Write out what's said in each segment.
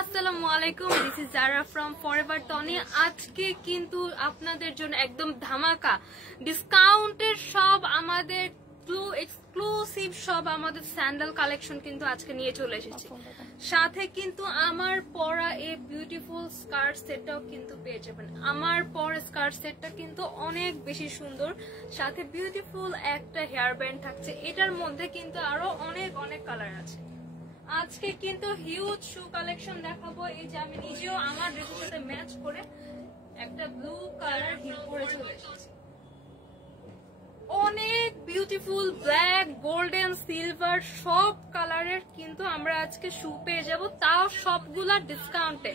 আসসালামু আলাইকুম, this is Zara from forever Tony. আজকে কিন্তু আপনাদের জন্য একদম ধামাকা ডিসকাউন্টের সব আমাদের এক্সক্লুসিভ সব আমাদের স্যান্ডেল কালেকশন কিন্তু আজকে নিয়ে চলে এসেছি। সাথে কিন্তু আমার পরা এই বিউটিফুল স্কার্ট সেটটাও কিন্তু পেয়ে যাবেন। আমার পরা স্কার্ট সেটটা কিন্তু অনেক বেশি সুন্দর, সাথে বিউটিফুল একটা হেয়ার ব্যান্ড থাকছে। এটার মধ্যে কিন্তু আরো অনেক অনেক কালার আছে। আজকে কিন্তু হিউজ শু কালেকশন দেখাবো। এই যে আমি নিজেও আমার ড্রেসের সাথে ম্যাচ করে একটা ব্লু কালার হিল পরে চলে এসেছি। অনেক বিউটিফুল ব্ল্যাক, গোল্ডেন, সিলভার সব কালারের কিন্তু আমরা আজকে শু পেয়ে যাব, তাও সবগুলা ডিসকাউন্টে।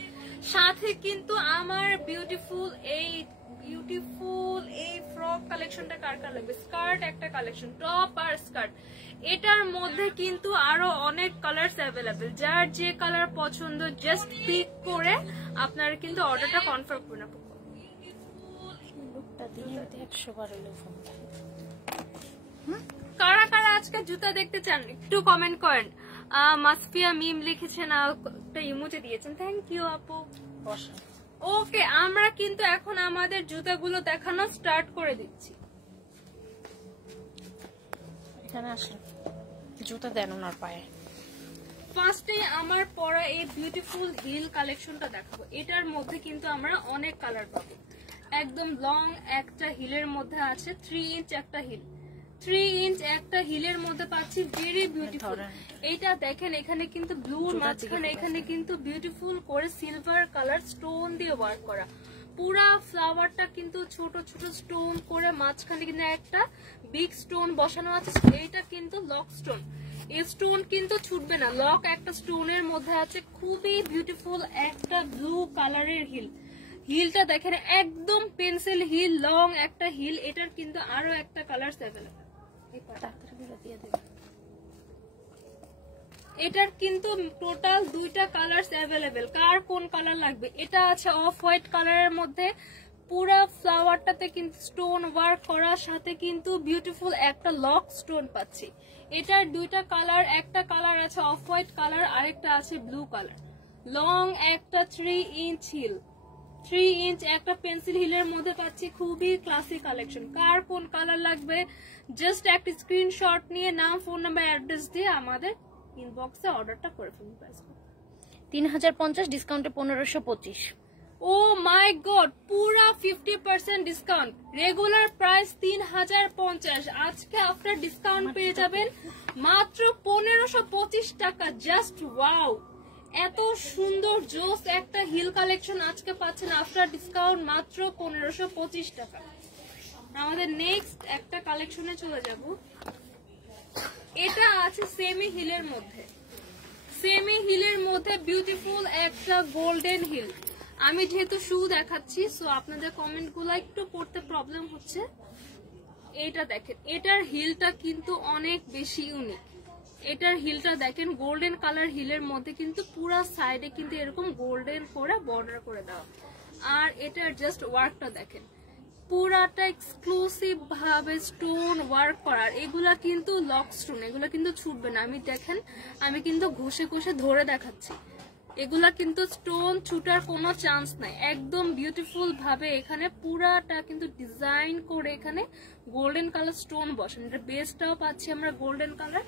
সাথে কিন্তু আমার বিউটিফুল এই ফ্রক কালেকশনটা কার কার লাগবে, স্কার্ট একটা কালেকশন, টপ আর স্কার্ট। এটার মধ্যে কিন্তু আরো অনেক কালার্স অ্যাভেলেবেল। যার যে কালার পছন্দ জাস্ট পিক করে আপনারা কিন্তু অর্ডারটা কনফার্ম করে নেবেন। কারা কারা আজকে জুতা দেখতে চান একটু কমেন্ট করেন। মাসফিয়া মিম লিখেছেন, একটা ইমোজি দিয়েছেন, থ্যাংক ইউ আপু। ওকে, আমরা কিন্তু এখন আমাদের জুতাগুলো দেখানো স্টার্ট করে দিচ্ছি। এখানে আসেন, জুতা দেন ওনার পায়ে। ফার্স্টে আমার পরা এই বিউটিফুল হিল কালেকশনটা দেখাবো। এটার মধ্যে কিন্তু আমরা অনেক কালার পাবো। একদম লং একটা হিলের মধ্যে আছে 3 ইঞ্চ একটা হিল, 3 ইঞ্চ একটা হিলের মধ্যে পাচ্ছি, ভেরি বিউটিফুল। এইটা দেখেন, এখানে কিন্তু ব্লুর মাঝখানে এখানে কিন্তু বিউটিফুল করে সিলভার কালার স্টোন দিয়ে ওয়ার্ক করা। পুরা ফ্লাওয়ারটা কিন্তু ছোট ছোট স্টোন করে, মাঝখানে কিন্তু একটা বিগ স্টোন বসানো আছে। এইটা কিন্তু লক স্টোন, এই স্টোন কিন্তু ছুটবে না, লক একটা স্টোনের মধ্যে আছে। খুবই বিউটিফুল একটা ব্লু কালারের হিল। হিলটা দেখেন একদম পেন্সিল হিল, লং একটা হিল। এটার কিন্তু আরো একটা কালার অ্যাভেলেবল। এটার কিন্তু টোটাল 2টা কালার অ্যাভেলেবেল। কার কোন কালার লাগবে? এটা আছে অফ হোয়াইট কালারের মধ্যে, পুরা ফ্লাওয়ারটাতে কিন্তু স্টোন ওয়ার্ক করা, সাথে কিন্তু বিউটিফুল একটা লক স্টোন পাচ্ছি। এটার 2টা কালার, একটা কালার আছে অফ হোয়াইট কালার, আরেকটা আছে ব্লু কালার। লং একটা 3 ইঞ্চ হিল, 3 ইঞ্চ একটা পেন্সিল হিলের মধ্যে পাচ্ছি। খুবই ক্লাসিক কালেকশন। কার কোন কালার লাগবে জাস্ট একটা স্ক্রিনশট নিয়ে নাম, ফোন নাম্বার, অ্যাড্রেস দিয়ে আমাদের ইনবক্সে অর্ডারটা করে ফেলুন। 3050, ডিসকাউন্টে 1525। ও মাই গড, পুরা 50% ডিসকাউন্ট। রেগুলার প্রাইস 3050, আজকে আফটার ডিসকাউন্ট পেয়ে যাবেন মাত্র 1525 টাকা। জাস্ট ওয়াও, এত সুন্দর জোস একটা হিল কালেকশন আজকে পাচ্ছেন আফটার ডিসকাউন্ট মাত্র 1525 টাকা। আমাদের নেক্সট একটা কালেকশনে চলে যাব। এটা আছে সেমি হিলের মধ্যে, সেমি হিলের মধ্যে বিউটিফুল একটা গোল্ডেন হিল। আমি যেহেতু শু দেখাচ্ছি, সো আপনাদের কমেন্ট গুলো একটু পড়তে প্রবলেম হচ্ছে। এটা দেখেন, এটার হিলটা কিন্তু অনেক বেশি ইউনিক। এটার হিলটা দেখেন গোল্ডেন কালার হিলের মধ্যে কিন্তু পুরা সাইডে কিন্তু এরকম গোল্ডেন করে বর্ডার করে দেওয়া। আর এটার জাস্ট ওয়ার্কটা দেখেন, পুরাটা এক্সক্লুসিভ ভাবে স্টোন ওয়ার্ক করার। এগুলা কিন্তু লক স্টোন, এগুলা কিন্তু ছুটবে না। আমি দেখেন, আমি কিন্তু ঘষে ঘষে ধরে দেখাচ্ছি, এগুলা কিন্তু স্টোন ছুটার কোনো চান্স নাই। একদম বিউটিফুল ভাবে এখানে পুরাটা কিন্তু ডিজাইন করে এখানে গোল্ডেন কালার স্টোন বসান। এটা বেসটাও পাচ্ছি আমরা গোল্ডেন কালার,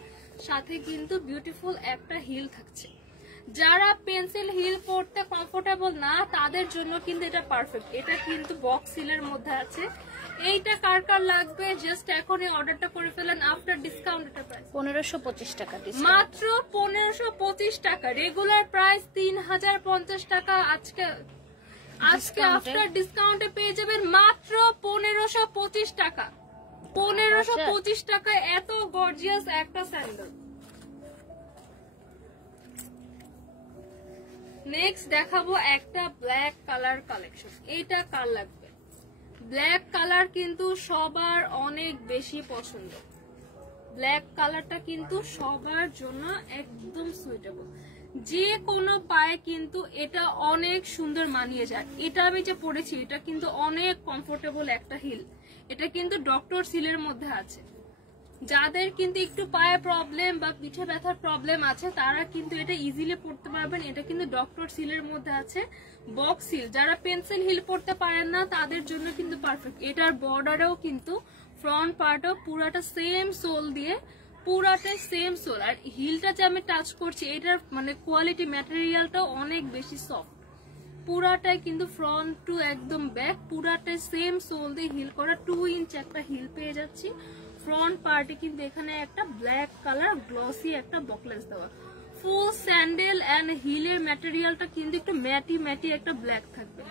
সাথে কিন্তু বিউটিফুল একটা হিল থাকছে। যারা পেন্সিল হিল পরতে কমফোর্টেবল না, তাদের জন্য কিন্তু এটা পারফেক্ট। এটা কিন্তু বক্স হিলের মধ্যে আছে। এইটা কার কার লাগবে জাস্ট এখনই অর্ডারটা করে ফেলেন আফটার ডিসকাউন্ট। এটা প্রাইস 1525 টাকা, মাত্র 1525 টাকা। রেগুলার প্রাইস 3050 টাকা, আজকে আফটার ডিসকাউন্টে পেয়ে যাবেন মাত্র 1525 টাকা। 1525 টাকায় এত গর্জিয়াস একটা স্যান্ডেল। নেক্সট দেখাবো একটা ব্ল্যাক কালার কালেকশন। এইটা কার লাগবে? ব্ল্যাক কালার কিন্তু সবার অনেক বেশি পছন্দ। ব্ল্যাক কালারটা কিন্তু সবার জন্য একদম সুইটেবল। যে কোনো পায়ে কিন্তু এটা অনেক সুন্দর মানিয়ে যায়। এটা আমি যে পরেছি, এটা কিন্তু অনেক কমফোর্টেবল একটা হিল। এটা কিন্তু ডক্টর সিলের মধ্যে আছে। যাদের কিন্তু একটু পায়ে প্রবলেম বা পিঠে ব্যথার প্রবলেম আছে তারা কিন্তু এটা ইজিলি পড়তে পারবেন। এটা কিন্তু ডক্টর সিলের মধ্যে আছে, বক্স সিল। যারা পেন্সিল হিল পড়তে পারেন না তাদের জন্য কিন্তু পারফেক্ট। এটার বর্ডারেও কিন্তু ফ্রন্ট পার্টও পুরাটা সেম সোল দিয়ে, পুরাটা সেম সোল। আর হিলটা যে আমি টাচ করছি এটার মানে কোয়ালিটি ম্যাটেরিয়ালটাও অনেক বেশি সফট। পুরাটাই কিন্তু ফ্রন্ট টু একদম ব্যাক পুরাটাই সেম সোল দিয়ে হিল করা। 2 ইঞ্চ একটা হিল পেয়ে যাচ্ছি। ফ্রন্ট পার্টে কিন্তু এখানে একটা ব্ল্যাক কালার গ্লসি একটা বকলেস দেওয়া। ফুল স্যান্ডেল এন্ড হিলের ম্যাটেরিয়ালটা কিন্তু একটু ম্যাটি একটা ব্ল্যাক থাকবে,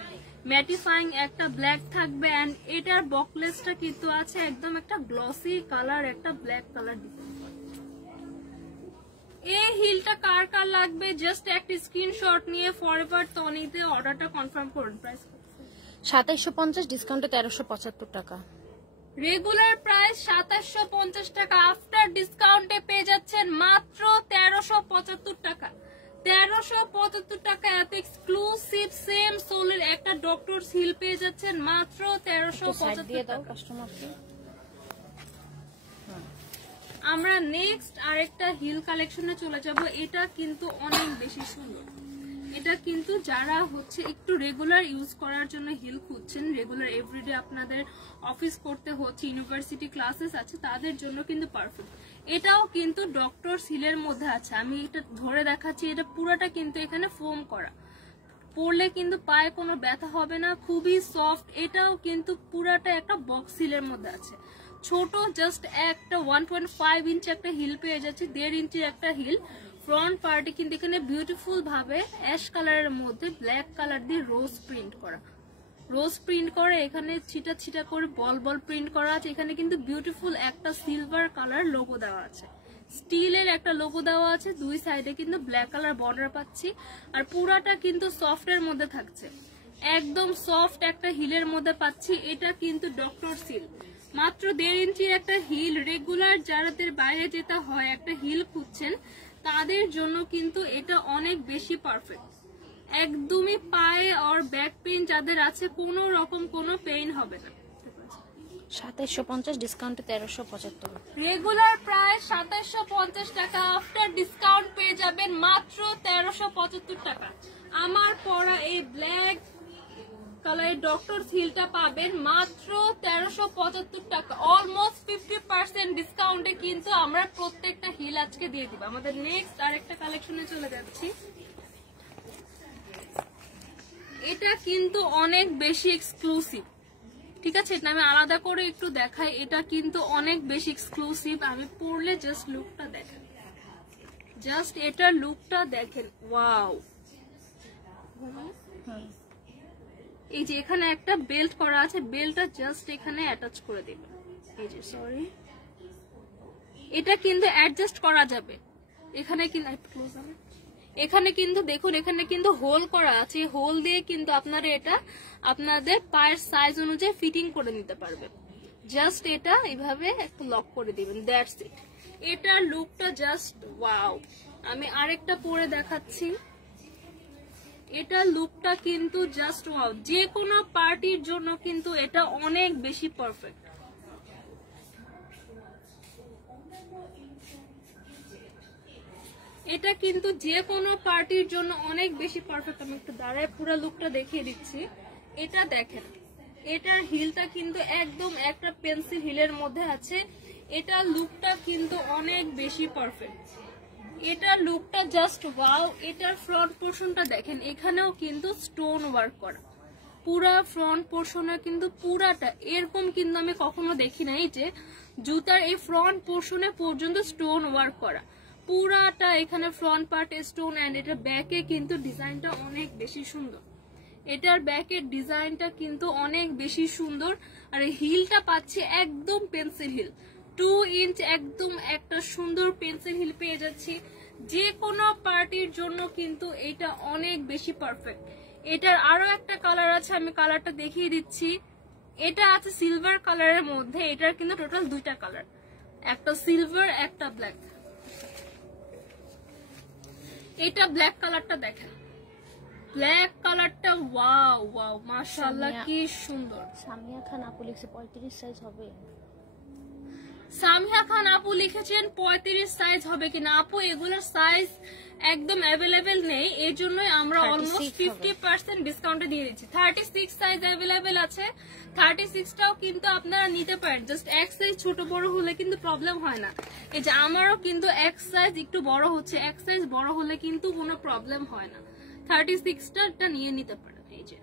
ম্যাটিফাইং একটা ব্ল্যাক থাকবে। এন্ড এটার বকলেসটা কিন্তু আছে একদম একটা গ্লসি কালার, একটা ব্ল্যাক কালার দিতে। এই হিলটা কার কার লাগবে জাস্ট একটা স্ক্রিনশট নিয়ে ফরএভার টনিতে অর্ডারটা কনফার্ম করুন। প্রাইস 2750, ডিসকাউন্টে 1375 টাকা। রেগুলার প্রাইস 2750 টাকা, আফটার ডিসকাউন্টে পেয়ে যাচ্ছেন মাত্র 1375 টাকা। 1375 টাকা এত এক্সক্লুসিভ সেম সোলের একটা ডক্টর হিল পেয়ে যাচ্ছেন মাত্র 1375 টাকা। আমরা নেক্সট আরেকটা হিল কালেকশনে চলে যাব। এটা কিন্তু অনেক বেশি সুন্দর। এটা কিন্তু যারা হচ্ছে একটু রেগুলার ইউজ করার জন্য হিল খুঁজছেন, রেগুলার এভরিডে আপনাদের অফিস করতে হচ্ছে, ইউনিভার্সিটি ক্লাসেস আছে, তাদের জন্য কিন্তু পারফেক্ট। এটাও কিন্তু ডক্টর হিলের মধ্যে আছে। আমি এটা ধরে দেখাচ্ছি, এটা পুরোটা কিন্তু এখানে ফোম করা, পরলে কিন্তু পায়ে কোনো ব্যথা হবে না, খুবই সফট। এটাও কিন্তু পুরাটা একটা বক্স হিলের মধ্যে আছে। ছোট জাস্ট একটা 1.5 ইঞ্চ একটা হিল পেয়ে যাচ্ছে, 1.5 ইঞ্চির একটা হিল। ফ্রন্ট পার্টে কিন্তু এখানে বিউটিফুল ভাবে অ্যাশ কালারের মধ্যে ব্ল্যাক কালার দিয়ে রোজ প্রিন্ট করা, রোজ প্রিন্ট করে এখানে ছিটা ছিটা করে বল বল প্রিন্ট করা আছে। এখানে কিন্তু বিউটিফুল একটা সিলভার কালার লোগো দেওয়া আছে, স্টিলের একটা লোগো দেওয়া আছে। দুই সাইডে কিন্তু ব্ল্যাক কালার বর্ডার পাচ্ছি। আর পুরাটা কিন্তু সফটের মধ্যে থাকছে, একদম সফট একটা হিলের মধ্যে পাচ্ছি। এটা কিন্তু ডক্টর সিল, মাত্র 1.5 ইঞ্চির একটা হিল। রেগুলার যাদের বাইরে যেতে হয়, একটা হিল খুঁজছেন, তাদের জন্য কিন্তু এটা অনেক বেশি পারফেক্ট। একদমই পায়ে আর ব্যাক পেইন যাদের আছে কোনো রকম কোনো পেইন হবে না। 2750, ডিসকাউন্টে 1375। রেগুলার প্রাইস 2750 টাকা, আফটার ডিসকাউন্ট পেয়ে যাবেন মাত্র 1375 টাকা। আমার পরা এই ব্ল্যাক কালারের ডক্টর হিলটা পাবেন মাত্র 1375 টাকা। অলমোস্ট 50% ডিসকাউন্টে কিন্তু আমরা প্রত্যেকটা হিল আজকে দিয়ে দিব। আমাদের নেক্সট আরেকটা কালেকশনে চলে যাচ্ছি। এটা কিন্তু অনেক বেশি এক্সক্লুসিভ, ঠিক আছে? এটা আমি আলাদা করে একটু দেখাই। এটা কিন্তু অনেক বেশি এক্সক্লুসিভ। আমি পরলে জাস্ট লুকটা দেখেন, জাস্ট এটার লুকটা দেখেন, ওয়াও। এই যে এখানে একটা বেল্ট করা আছে, বেল্টটা জাস্ট এখানে অ্যাটাচ করে দিবেন। এই যে সরি, এটা কিন্তু অ্যাডজাস্ট করা যাবে। এখানে কিন্তু এখানে কিন্তু দেখুন, এখানে কিন্তু হোল করা আছে, হোল দিয়ে কিন্তু আপনারা এটা আপনাদের পায়ের সাইজ অনুযায়ী ফিটিং করে নিতে পারবেন। জাস্ট এটা এইভাবে একটু লক করে দিবেন, দ্যাটস ইট। এটার লুকটা জাস্ট ওয়াও। আমি আরেকটা পরে দেখাচ্ছি। এটা লুকটা কিন্তু জাস্ট ওয়াও, যে কোনো পার্টির জন্য কিন্তু এটা অনেক বেশি পারফেক্ট। এটা কিন্তু যে কোনো পার্টির জন্য অনেক বেশি পারফেক্ট। আমি একটু দাঁড়ায় পুরো লুকটা দেখিয়ে দিচ্ছি। এটা দেখেন, এটার হিলটা কিন্তু একদম একটা পেন্সিল হিলের মধ্যে আছে। এটা লুকটা কিন্তু অনেক বেশি পারফেক্ট। এটার লুকটা জাস্ট ওয়াও। এটার ফ্রন্ট পোর্শনটা দেখেন, এখানেও কিন্তু স্টোন ওয়ার্ক করা, পুরা ফ্রন্ট পোর্শনে কিন্তু পুরাটা এরকম কিন্তু আমি কখনো দেখি নাই যে জুতার এই ফ্রন্ট পোর্শনে পর্যন্ত স্টোন ওয়ার্ক করা, পুরাটা এখানে ফ্রন্ট পার্টে স্টোন। এন্ড এটা ব্যাকে কিন্তু ডিজাইনটা অনেক বেশি সুন্দর। এটার ব্যাকের ডিজাইনটা কিন্তু অনেক বেশি সুন্দর। আর এই হিলটা পাচ্ছি একদম পেন্সিল হিল, 2 ইঞ্চ একদম একটা সুন্দর পেন্সিল হিল পেয়ে যাচ্ছি। যে কোনো পার্টির জন্য কিন্তু এটা অনেক বেশি পারফেক্ট। এটার আরো একটা কালার আছে, আমি কালারটা দেখিয়ে দিচ্ছি। এটা আছে সিলভার কালারের মধ্যে। এটার কিন্তু টোটাল 2টা কালার, একটা সিলভার একটা ব্ল্যাক। এটা ব্ল্যাক কালারটা দেখেন, ব্ল্যাক কালারটা ওয়াও ওয়াও, মাশাআল্লাহ কি সুন্দর। সামিয়া খান আপু লিখছে 35 সাইজ হবে। সামিয়া খান আপু লিখেছেন 35 সাইজ হবে কিনা। আপু এগুলোর সাইজ একদম অ্যাভেলেবেল নেই, এই জন্যই আমরা অলমোস্ট 50% ডিসকাউন্টে দিয়ে দিচ্ছি। 36 সাইজ অ্যাভেলেবেল আছে, 36টাও কিন্তু আপনারা নিতে পারেন। জাস্ট এক সাইজ ছোট বড় হলে কিন্তু প্রবলেম হয় না। এই যে আমারও কিন্তু এক সাইজ একটু বড় হচ্ছে, এক সাইজ বড় হলে কিন্তু কোনো প্রবলেম হয় না। 36টা নিয়ে নিতে পারেন। এই যে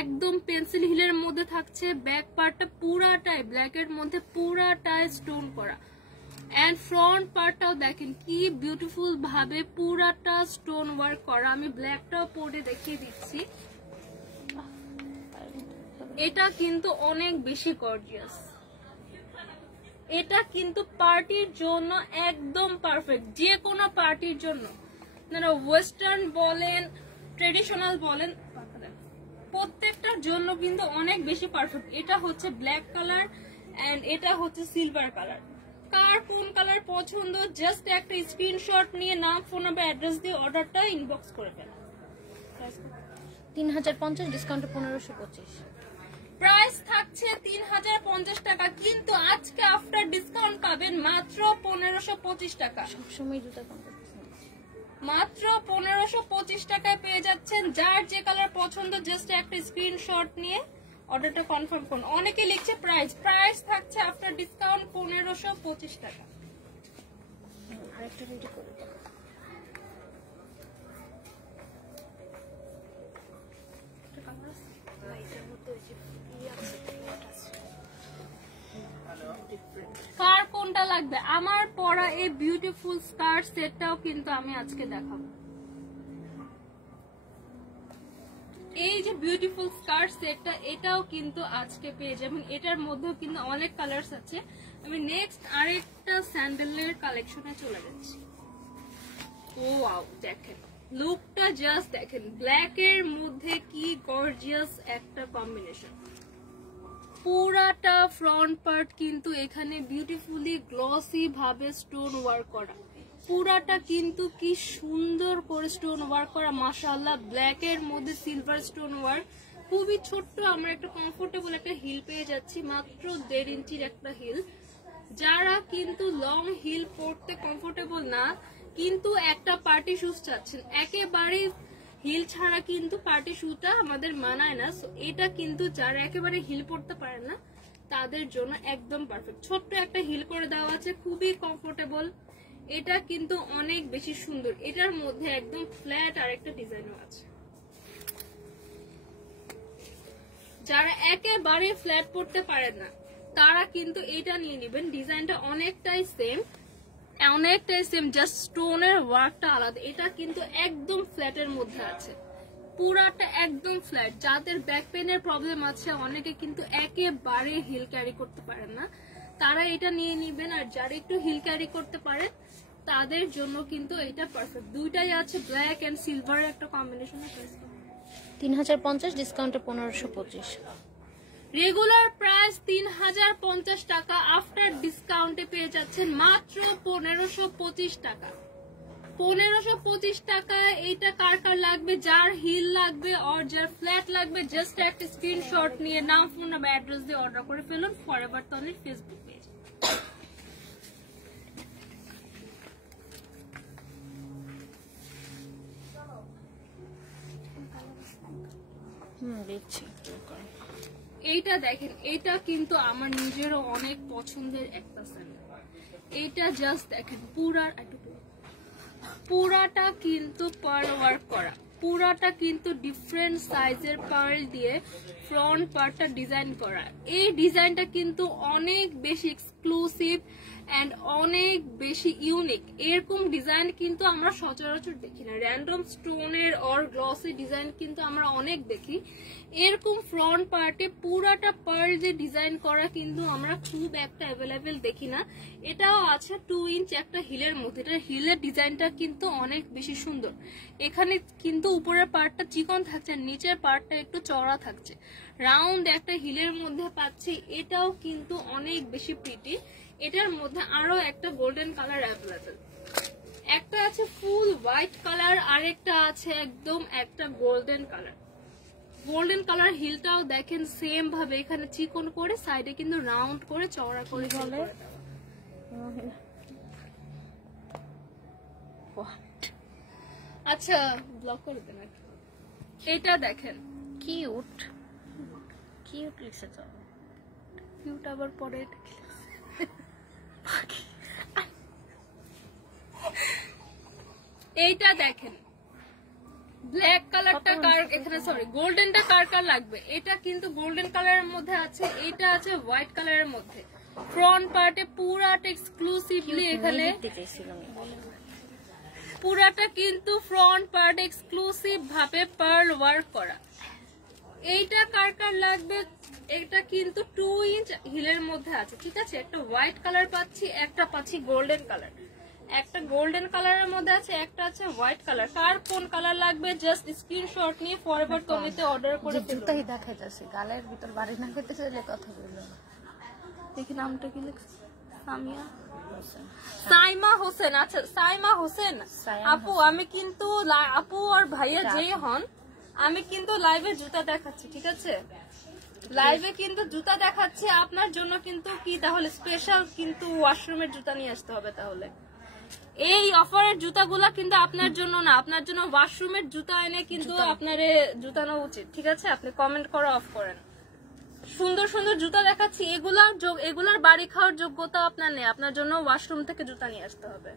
একদম পেন্সিল হিলের মধ্যে থাকছে, ব্যাক পার্টটা পুরাটাই ব্ল্যাকের মধ্যে পুরাটাই স্টোন করা, এন্ড ফ্রন্ট পার্টটাও দেখেন কি বিউটিফুল ভাবে পুরাটা স্টোন ওয়ার্ক করা। আমি ব্ল্যাকটাও পরে দেখিয়ে দিচ্ছি। এটা কিন্তু অনেক বেশি গর্জিয়াস, এটা কিন্তু পার্টির জন্য একদম পারফেক্ট, যে কোনো পার্টির জন্য, আপনারা ওয়েস্টার্ন বলেন ট্রেডিশনাল বলেন প্রত্যেকটার জন্য কিন্তু অনেক বেশি পারফেক্ট। এটা হচ্ছে ব্ল্যাক কালার এন্ড এটা হচ্ছে সিলভার কালার। কার কোন কালার পছন্দ জাস্ট একটা স্ক্রিনশট নিয়ে নাম, ফোন নাম্বার, অ্যাড্রেস দিয়ে অর্ডারটা ইনবক্স করে ফেলেন। 3050 ডিসকাউন্টে 1525। প্রাইস থাকছে 3050 টাকা, কিন্তু আজকে আফটার ডিসকাউন্ট পাবেন মাত্র 1525 টাকা। সবসময় জুতা 50%। মাত্র 1525 টাকায় পেয়ে যাচ্ছেন। যার যে কালার পছন্দ জাস্ট একটা স্ক্রিনশট নিয়ে অর্ডারটা কনফার্ম করুন। অনেকে লিখছে প্রাইস থাকছে আফটার ডিসকাউন্ট 1525 টাকা। আরেকটা রেডি করে দাও। কার কোনটা লাগবে? আমার পরা এই বিউটিফুল স্কার্ট সেটটাও কিন্তু আমি আজকে দেখাবো। এই যে বিউটিফুল স্কার্ট সেটটা, এটাও কিন্তু আজকে পেয়ে যাবেন। এটার মধ্যেও কিন্তু অনেক কালার্স আছে। আমি নেক্সট আরেকটা স্যান্ডেলের কালেকশনে চলে যাচ্ছি। ও ওয়াও, দেখেন লুকটা জাস্ট দেখেন, ব্ল্যাক এর মধ্যে কি গর্জিয়াস একটা কম্বিনেশন। পুরাটা ফ্রন্ট পার্ট কিন্তু এখানে বিউটিফুলি গ্লসি ভাবে স্টোন ওয়ার্ক করা, পুরাটা কিন্তু কি সুন্দর করে স্টোন ওয়ার্ক করা মাশাআল্লাহ। ব্ল্যাক এর মধ্যে সিলভার স্টোন ওয়ার্ক, খুবই ছোট্ট আমরা একটা কমফোর্টেবল একটা হিল পেয়ে যাচ্ছি, মাত্র 1.5 ইঞ্চির একটা হিল। যারা কিন্তু লং হিল পরতে কমফোর্টেবল না, কিন্তু একটা পার্টি শুজ চাচ্ছেন, একেবারে হিল ছাড়া কিন্তু পার্টি শুটা আমাদের মানায় না। সো এটা কিন্তু যারা একেবারে হিল পরতে পারেন না তাদের জন্য একদম পারফেক্ট। ছোট্ট একটা হিল করে দেওয়া আছে, খুবই কমফোর্টেবল। এটা কিন্তু অনেক বেশি সুন্দর। এটার মধ্যে একদম ফ্ল্যাট আর একটা ডিজাইনও আছে। যারা একেবারে ফ্ল্যাট পরতে পারেন না তারা কিন্তু এটা নিয়ে নেবেন। ডিজাইনটা অনেকটাই সেম, জাস্ট স্টোনের ওয়ার্কটা আলাদা। এটা কিন্তু একদম ফ্ল্যাটের মধ্যে আছে, পুরাটা একদম ফ্ল্যাট। যাদের ব্যাক পেনের প্রবলেম আছে, অনেকে কিন্তু একেবারে হিল ক্যারি করতে পারেন না, তারা এটা নিয়ে নিবেন। আর যারা একটু হিল ক্যারি করতে পারেন তাদের জন্য কিন্তু এটা পারফেক্ট। দুইটাই আছে, ব্ল্যাক এন্ড সিলভার একটা কম্বিনেশন। 3050 ডিসকাউন্টে 1525। রেগুলার প্রাইস 3050 টাকা, আফটার ডিসকাউন্টে পেয়ে যাচ্ছেন মাত্র 1525 টাকা। 1525 টাকায় এইটা কার কার লাগবে, যার হিল লাগবে আর যার ফ্ল্যাট লাগবে জাস্ট একটা স্ক্রিনশট নিয়ে নাম, ফোন নাম্বার, অ্যাড্রেস দিয়ে অর্ডার করে ফেলুন ফরএভার তনির ফেসবুক পেজ। দেখছি। এইটা দেখেন, এটা কিন্তু আমার নিজেরও অনেক পছন্দের একটা স্যান্ডেল। এইটা জাস্ট দেখেন পুরাটা কিন্তু পার্ল ওয়ার্ক করা, পুরাটা কিন্তু ডিফারেন্ট সাইজের পার্ল দিয়ে ফ্রন্ট পার্টটা ডিজাইন করা। এই ডিজাইনটা কিন্তু অনেক বেশি এক্সক্লুসিভ এন্ড অনেক বেশি ইউনিক। এরকম ডিজাইন কিন্তু আমরা সচরাচর দেখি না। র্যান্ডম স্টোনের অর গ্লসি ডিজাইন কিন্তু আমরা অনেক দেখি, এরকম ফ্রন্ট পার্টে পুরাটা পার্ল যে ডিজাইন করা কিন্তু আমরা খুব একটা অ্যাভেলেবেল দেখি না। এটাও আছে 2 ইঞ্চ একটা হিলের মধ্যে। এটা হিলের ডিজাইনটা কিন্তু অনেক বেশি সুন্দর। এখানে কিন্তু উপরের পার্টটা চিকন থাকছে, নিচের পার্টটা একটু চওড়া থাকছে, রাউন্ড একটা হিলের মধ্যে পাচ্ছি। এটাও কিন্তু অনেক বেশি প্রিটি। এটার মধ্যে আরো একটা গোল্ডেন কালার অ্যাভেলেবেল, একটা আছে ফুল হোয়াইট কালার, আরেকটা আছে একদম একটা গোল্ডেন কালার। গোল্ডেন কালার হিলটাও দেখেন সেম ভাবে এখানে চিকন করে, সাইডে কিন্তু রাউন্ড করে চওড়া করে আচ্ছা ব্লক করে দেন। এটা দেখেন কিউট কিউট লিখছে তো, কিউট আবার পরে এইটা দেখেন ব্ল্যাক কালারটা কার এখানে, সরি গোল্ডেনটা কার কার লাগবে। এটা কিন্তু গোল্ডেন কালারের মধ্যে আছে, এটা আছে হোয়াইট কালারের মধ্যে। ফ্রন্ট পার্টে পুরাটা এক্সক্লুসিভলি এখানে পুরাটা কিন্তু ফ্রন্ট পার্ট এক্সক্লুসিভ ভাবে পার্ল ওয়ার্ক করা। এইটা কার কার লাগবে, এটা কিন্তু 2 ইঞ্চ হিলের মধ্যে আছে, ঠিক আছে। একটা হোয়াইট কালার পাচ্ছি, একটা পাচ্ছি গোল্ডেন কালার। একটা গোল্ডেন কালারের মধ্যে আছে, একটা আছে হোয়াইট কালার। কার কোন কালার লাগবে জাস্ট স্ক্রিনশট নিয়ে ফরওয়ার্ড কমেন্টে অর্ডার করে ফেলুন। জুতাই দেখা যাচ্ছে, গালের ভিতর বাড়ি না করতে চাইলে কথা বললো না। দেখি নামটা কি লিখছে, সামিয়া সাইমা হোসেন। আচ্ছা সাইমা হোসেন আপু, আমি কিন্তু আপু আর ভাইয়া যেই হন, আমি কিন্তু লাইভে জুতা দেখাচ্ছি, ঠিক আছে। লাইভে কিন্তু জুতা দেখাচ্ছি আপনার জন্য, কিন্তু কি তাহলে স্পেশাল কিন্তু ওয়াশরুমের জুতা নিয়ে আসতে হবে। তাহলে এই অফারের জুতাগুলা কিন্তু আপনার জন্য না, আপনার জন্য ওয়াশরুমের জুতা এনে কিন্তু আপনার জুতানো উচিত, ঠিক আছে। আপনি কমেন্ট করা অফ করেন। সুন্দর সুন্দর জুতা দেখাচ্ছি, এগুলার বাড়ি খাওয়ার যোগ্যতা আপনার নেই, আপনার জন্য ওয়াশরুম থেকে জুতা নিয়ে আসতে হবে।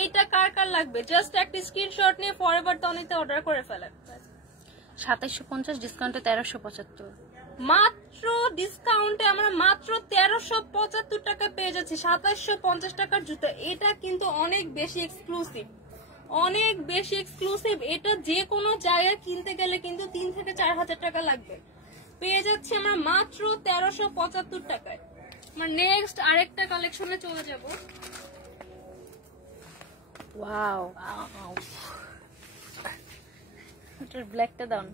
এইটা কার কার লাগবে জাস্ট একটা স্ক্রিনশট নিয়ে ফরএভার তনিতে অর্ডার করে ফেলেন। 2750 ডিসকাউন্টে 1375, মাত্র ডিসকাউন্টে আমরা মাত্র 1375 টাকা পেয়ে যাচ্ছি 2750 টাকার জুতা। এটা কিন্তু অনেক বেশি এক্সক্লুসিভ, অনেক বেশি এক্সক্লুসিভ। এটা যে কোনো জায়গায় কিনতে গেলে কিন্তু 3 থেকে 4 হাজার টাকা লাগবে, পেয়ে যাচ্ছি আমরা মাত্র 1375 টাকায়। আমরা নেক্সট আরেকটা কালেকশনে চলে যাব। ওয়াও এটার ব্ল্যাকটা দাও।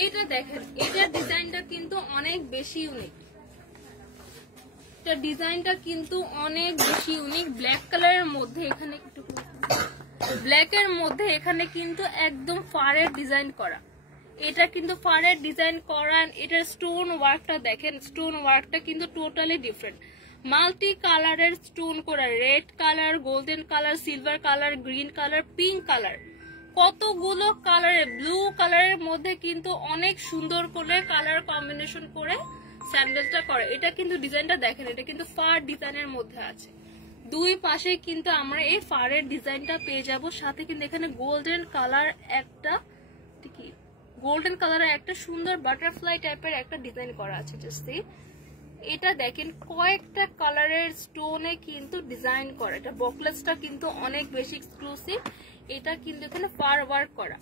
এইটা দেখেন, এটার ডিজাইনটা কিন্তু অনেক বেশি ইউনিক, এটা ডিজাইনটা কিন্তু অনেক বেশি ইউনিক। ব্ল্যাক কালারের মধ্যে এখানে একটু ব্ল্যাকের মধ্যে এখানে কিন্তু একদম ফারের ডিজাইন করা, এটা কিন্তু ফারের ডিজাইন করা। এটার স্টোন ওয়ার্কটা দেখেন, স্টোন ওয়ার্কটা কিন্তু টোটালি ডিফারেন্ট। মাল্টি কালারের স্টোন করা, red colour, golden colour, silver colour, green colour, pink colour, কতগুলো কালারের, ব্লু কালারের মধ্যে কিন্তু অনেক সুন্দর করে কালার কম্বিনেশন করে স্যান্ডেলটা করে। এটা কিন্তু ডিজাইনটা দেখেন, এটা কিন্তু ফার ডিজাইনের মধ্যে আছে। দুই পাশে কিন্তু আমরা এই ফারের ডিজাইনটা পেয়ে যাব, সাথে কিন্তু এখানে গোল্ডেন কালার একটা গোল্ডেন কালারের একটা সুন্দর বাটারফ্লাই টাইপের একটা ডিজাইন করা আছে। জাস্ট এটা দেখেন কয়েকটা কালারের স্টোনে কিন্তু ডিজাইন করা। এটা বকলেসটা কিন্তু অনেক বেশি এক্সক্লুসিভ, এটা কিন্তু এখানে ফার ওয়ার্ক করা।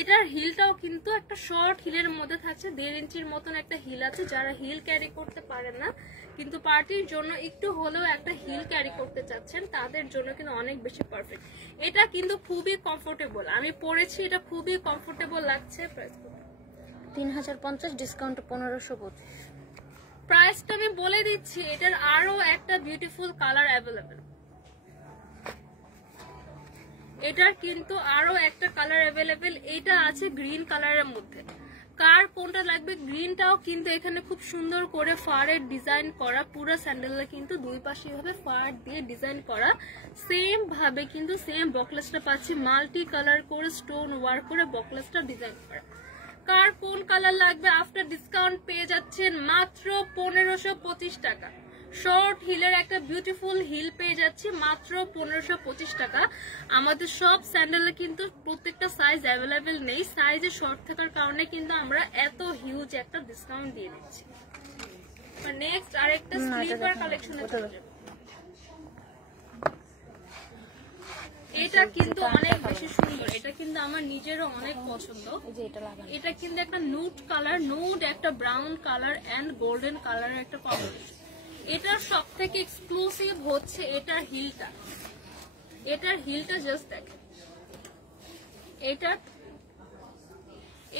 এটার হিলটাও কিন্তু একটা শর্ট হিলের মধ্যে থাকছে, 1.5 ইঞ্চির মতন একটা হিল আছে। যারা হিল ক্যারি করতে পারেন না কিন্তু পার্টির জন্য একটু হলেও একটা হিল ক্যারি করতে চাচ্ছেন, তাদের জন্য কিন্তু অনেক বেশি পারফেক্ট। এটা কিন্তু খুবই কমফোর্টেবল, আমি পরেছি, এটা খুবই কমফোর্টেবল লাগছে। 3050 ডিসকাউন্ট 1525। প্রাইসটা আমি বলে দিচ্ছি, এটার আরো একটা বিউটিফুল কালার অ্যাভেলেবেল, এটার কিন্তু আরো একটা কালার অ্যাভেলেবেল। এটা আছে গ্রিন কালারের মধ্যে, কার কোনটা লাগবে। গ্রিনটাও কিন্তু এখানে খুব সুন্দর করে ফারের ডিজাইন করা, পুরো স্যান্ডেলে কিন্তু দুই পাশে ভাবে ফার দিয়ে ডিজাইন করা। সেম ভাবে কিন্তু সেম বকলেসটা পাচ্ছি, মাল্টি কালার করে স্টোন ওয়ার্ক করে বকলেসটা ডিজাইন করা। কার কোন কালার লাগবে আফটার ডিসকাউন্ট পেয়ে যাচ্ছেন মাত্র 1525 টাকা। শর্ট হিলের একটা বিউটিফুল হিল পেয়ে যাচ্ছি মাত্র 1525 টাকা। আমাদের সব স্যান্ডেলে কিন্তু প্রত্যেকটা সাইজ অ্যাভেলেবেল নেই, সাইজে শর্ট থাকার কারণে কিন্তু আমরা এত হিউজ একটা ডিসকাউন্ট দিয়ে দিচ্ছি। নেক্সট আরেকটা স্লিপার কালেকশনে চলে যাব। এটা কিন্তু অনেক বেশি সুন্দর, এটা কিন্তু আমার নিজেরও অনেক পছন্দ। এটা কিন্তু একটা নুড কালার, নুড একটা ব্রাউন কালার এন্ড গোল্ডেন কালারের একটা কম্বিনেশন। এটার সব থেকে এক্সক্লুসিভ হচ্ছে এটার হিলটা, এটার হিলটা জাস্ট দেখেন,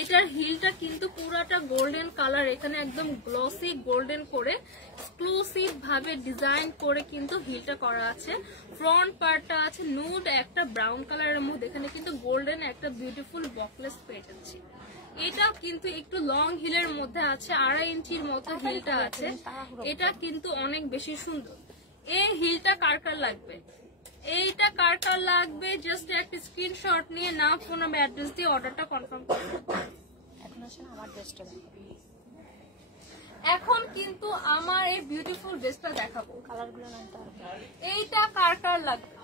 এটার হিলটা কিন্তু পুরাটা গোল্ডেন কালার, এখানে একদম গ্লসি গোল্ডেন করে এক্সক্লুসিভ ভাবে ডিজাইন করে কিন্তু হিলটা করা আছে। ফ্রন্ট পার্টটা আছে নুড একটা ব্রাউন কালারের মধ্যে, এখানে কিন্তু গোল্ডেন একটা বিউটিফুল বকলেস পেয়ে যাচ্ছে। এটা কিন্তু একটু লং হিলের মধ্যে আছে, 2.5 ইঞ্চির মতো হিলটা আছে। এটা কিন্তু অনেক বেশি সুন্দর। এই হিলটা কার কার লাগবে, এইটা কার কার লাগবে, জাস্ট একটা স্ক্রিনশট নিয়ে নাম ফোন নাম্বার অ্যাড্রেস দিয়ে অর্ডারটা কনফার্ম করুন। এখন আসেন আমার ড্রেসটা দেখো। এখন কিন্তু আমার এই বিউটিফুল ড্রেসটা দেখাবো, কালারগুলো নামটা এইটা কার কার লাগবে,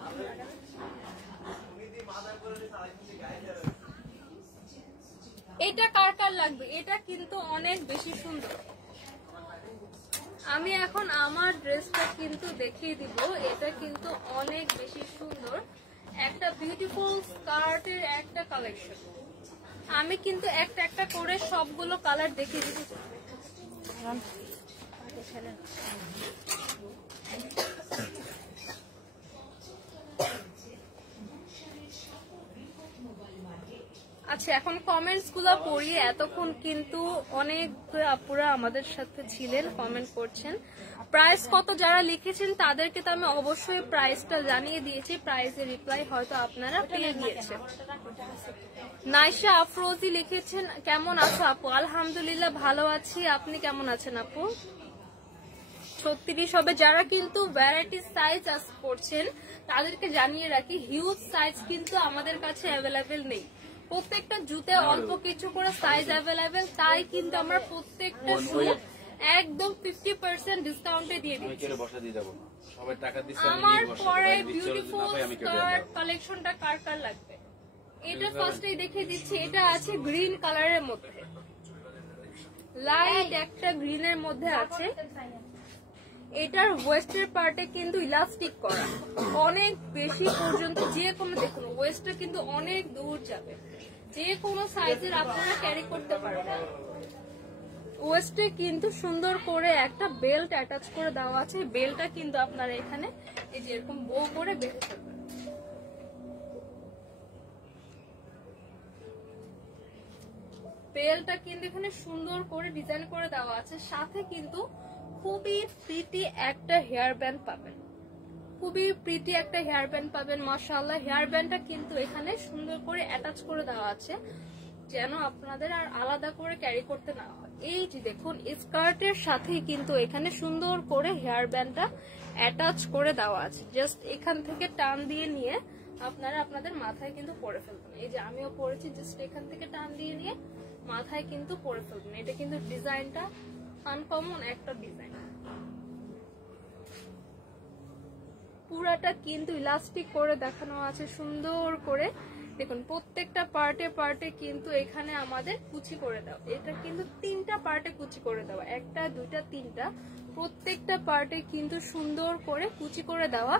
এটা কার কার লাগবে, এটা কিন্তু অনেক বেশি সুন্দর। আমি এখন আমার ড্রেসটা কিন্তু দেখিয়ে দিব, এটা কিন্তু অনেক বেশি সুন্দর একটা বিউটিফুল স্কার্টের একটা কালেকশন। আমি কিন্তু একটা একটা করে সবগুলো কালার দেখিয়ে দিব। আচ্ছা, এখন কমেন্টস গুলো পড়ি। এতক্ষণ কিন্তু অনেক আপুরা আমাদের সাথে ছিলেন, কমেন্ট করছেন। প্রাইস কত যারা লিখেছেন তাদেরকে তো আমি অবশ্যই প্রাইসটা জানিয়ে দিয়েছি, প্রাইসের রিপ্লাই হয়তো আপনারা পেয়ে গিয়েছেন। নাইশা আফরোজি লিখেছেন কেমন আছো আপু? আলহামদুলিল্লাহ ভালো আছি, আপনি কেমন আছেন আপু? 36 হবে। যারা কিন্তু ভ্যারাইটি সাইজ করছেন তাদেরকে জানিয়ে রাখি, হিউজ সাইজ কিন্তু আমাদের কাছে অ্যাভেলেবেল নেই। প্রত্যেকটা জুতে অল্প কিছু করে সাইজ অ্যাভেলেবেল, তাই কিন্তু আমরা প্রত্যেকটা শু একদম 50% ডিসকাউন্টে দিয়ে দিচ্ছি। আমার পরে বিউটিফুল স্কার্ট কালেকশনটা কার কার লাগবে, এটা ফার্স্টেই দেখিয়ে দিচ্ছি। এটা আছে গ্রিন কালারের মধ্যে, লাইট একটা গ্রিনের মধ্যে আছে। এটার ওয়েস্টের পার্টে কিন্তু ইলাস্টিক করা, অনেক বেশি পর্যন্ত যে কোনো দেখুন ওয়েস্টটা কিন্তু অনেক দূর যাবে, যে কোনো সাইজের আপনারা ক্যারি করতে পারবেন। ওয়েস্টে কিন্তু সুন্দর করে একটা বেল্ট অ্যাটাচ করে দেওয়া আছে, বেল্টটা কিন্তু আপনারা এখানে এই যে এরকম বো করে বেঁধে ফেলবেন। বেল্টটা কিন্তু এখানে সুন্দর করে ডিজাইন করে দেওয়া আছে, সাথে কিন্তু খুবই প্রিটি একটা হেয়ার ব্যান্ড পাবেন, খুবই প্রিটি একটা হেয়ার ব্যান্ড পাবেন। মাশাআল্লাহ, হেয়ার ব্যান্ডটা কিন্তু এখানে সুন্দর করে অ্যাটাচ করে দেওয়া আছে, যেন আপনাদের আর আলাদা করে ক্যারি করতে না হয়। এই যে দেখুন স্কার্টের সাথেই কিন্তু এখানে সুন্দর করে হেয়ার ব্যান্ডটা অ্যাটাচ করে দেওয়া আছে, জাস্ট এখান থেকে টান দিয়ে নিয়ে আপনারা আপনাদের মাথায় কিন্তু পরে ফেলবেন। এই যে আমিও পরেছি, জাস্ট এখান থেকে টান দিয়ে নিয়ে মাথায় কিন্তু পরে ফেলবেন। এটা কিন্তু ডিজাইনটা আনকমন একটা ডিজাইন, পুরাটা কিন্তু ইলাস্টিক করে দেখানো আছে সুন্দর করে। দেখুন প্রত্যেকটা পার্টে পার্টে কিন্তু এখানে আমাদের কুচি করে দাও, এটা কিন্তু 3টা পার্টে কুচি করে দেওয়া, 1টা 2টা 3টা, প্রত্যেকটা পার্টে কিন্তু সুন্দর করে কুচি করে দেওয়া।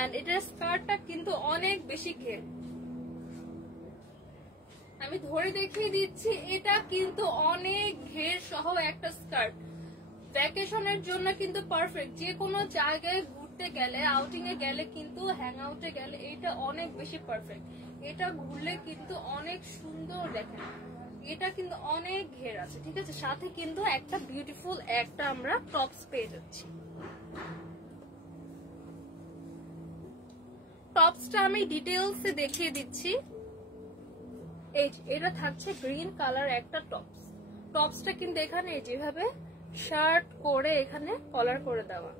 এন্ড এটার স্কার্টটা কিন্তু অনেক বেশি ঘের, আমি ধরে দেখিয়ে দিচ্ছি, এটা কিন্তু অনেক ঘের সহ একটা স্কার্ট। ভ্যাকেশনের জন্য কিন্তু পারফেক্ট, যে কোনো জায়গায় ঘুরতে গেলে, আউটিং এ গেলে, কিন্তু হ্যাং আউটে গেলে এটা অনেক বেশি পারফেক্ট। এটা ঘুরলে কিন্তু অনেক সুন্দর দেখেন, এটা কিন্তু অনেক ঘের আছে, ঠিক আছে। সাথে কিন্তু একটা বিউটিফুল একটা আমরা টপস পেয়ে যাচ্ছি। টপসটা আমি ডিটেইলসে দেখিয়ে দিচ্ছি। এই এটা থাকছে গ্রিন কালার একটা টপস, টপসটা কিন্তু এখানে যেভাবে শার্ট করে এখানে কলার করে দেওয়া।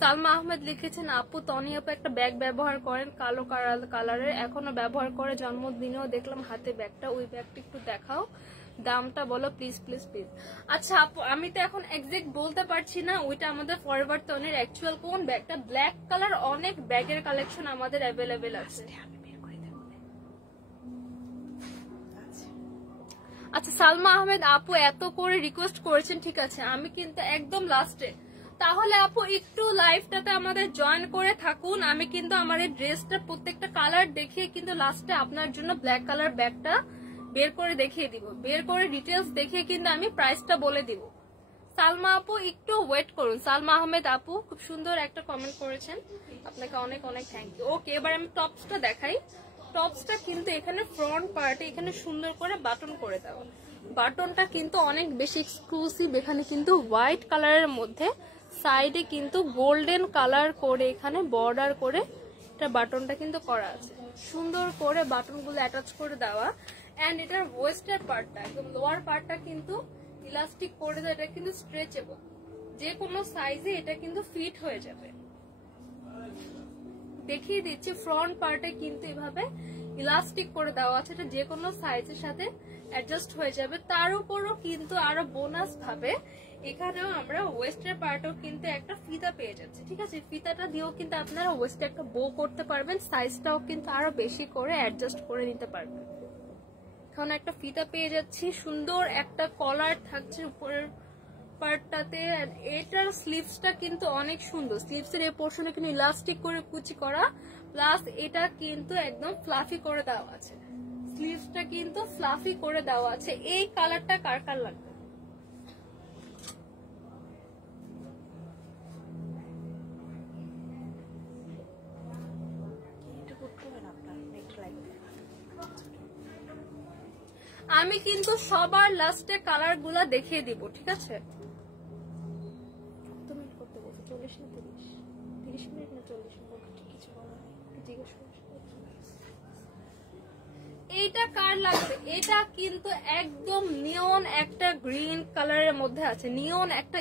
সালমা আহমেদ লিখেছেন আপু তনি আপু একটা ব্যাগ ব্যবহার করেন কালো কালারের, এখনো ব্যবহার করে, জন্মদিনেও দেখলাম হাতে ব্যাগটা, ওই ব্যাগটা একটু দেখাও, দামটা বলো প্লিজ প্লিজ প্লিজ। আচ্ছা আপু আমি তো এখন এক্সাক্ট বলতে পারছি না, ওইটা আমাদের ফরএভার তনির অ্যাকচুয়াল কোন ব্যাগটা। ব্ল্যাক কালার অনেক ব্যাগের কালেকশন আমাদের অ্যাভেলেবেল আছে। আচ্ছা সালমা আহমেদ আপু এত করে রিকোয়েস্ট করেছেন, ঠিক আছে আমি কিন্তু একদম লাস্টে, তাহলে আপু একটু লাইভটাতে আমাদের জয়েন করে থাকুন। আমি কিন্তু আমার এই ড্রেসটা প্রত্যেকটা কালার দেখিয়ে কিন্তু লাস্টে আপনার জন্য ব্ল্যাক কালার ব্যাগটা বের করে দেখিয়ে দিব, বের করে ডিটেলস দেখিয়ে কিন্তু আমি প্রাইসটা বলে দিব। সালমা আপু একটু ওয়েট করুন। সালমা আহমেদ আপু খুব সুন্দর একটা কমেন্ট করেছেন, আপনাকে অনেক অনেক থ্যাংক ইউ। ওকে, এবার আমি টপসটা দেখাই। টপসটা কিন্তু এখানে ফ্রন্ট পার্টে এখানে সুন্দর করে বাটন করে দেওয়া। বাটনটা কিন্তু অনেক বেশি এক্সক্লুসিভ। এখানে কিন্তু হোয়াইট কালারের মধ্যে সাইডে কিন্তু গোল্ডেন কালার করে এখানে বর্ডার করে এটা বাটনটা কিন্তু করা আছে। সুন্দর করে বাটনগুলো অ্যাটাচ করে দেওয়া। এন্ড এটার ওয়েস্টের পার্টটা একদম লোয়ার পার্টটা কিন্তু ইলাস্টিক করে দেওয়া। এটা কিন্তু স্ট্রেচেবল, যে কোনো সাইজে এটা কিন্তু ফিট হয়ে যাবে। দেখিয়ে দিচ্ছি ফ্রন্ট পার্টে কিন্তু এভাবে ইলাস্টিক করে দেওয়া আছে, এটা যে কোনো সাইজের সাথে অ্যাডজাস্ট হয়ে যাবে। তার উপরও কিন্তু আরো বোনাস ভাবে এখানেও আমরা ওয়েস্টের পার্টও কিন্তু একটা ফিতা পেয়ে যাচ্ছি, ঠিক আছে। ফিতাটা দিয়েও কিন্তু আপনারা ওয়েস্টে একটা বো করতে পারবেন, সাইজটাও কিন্তু আরো বেশি করে অ্যাডজাস্ট করে নিতে পারবেন। এখন একটা ফিতা পেয়ে যাচ্ছি, সুন্দর একটা কলার থাকছে উপরের পার্টটাতে। এটার স্লিভসটা কিন্তু অনেক সুন্দর, স্লিভসের এই পোর্শনে কিন্তু ইলাস্টিক করে কুচি করা, প্লাস এটা কিন্তু একদম ফ্লাফি করে দেওয়া আছে। স্লিভসটা কিন্তু ফ্লাফি করে দেওয়া আছে। এই কালারটা কার কার লাগবে? আমি কিন্তু সবার লাস্টে কালার গুলা দেখিয়ে দিব, ঠিক আছে। এইটা কার লাগবে? এটা কিন্তু একদম নিয়ন একটা গ্রিন কালারের মধ্যে আছে, নিয়ন একটা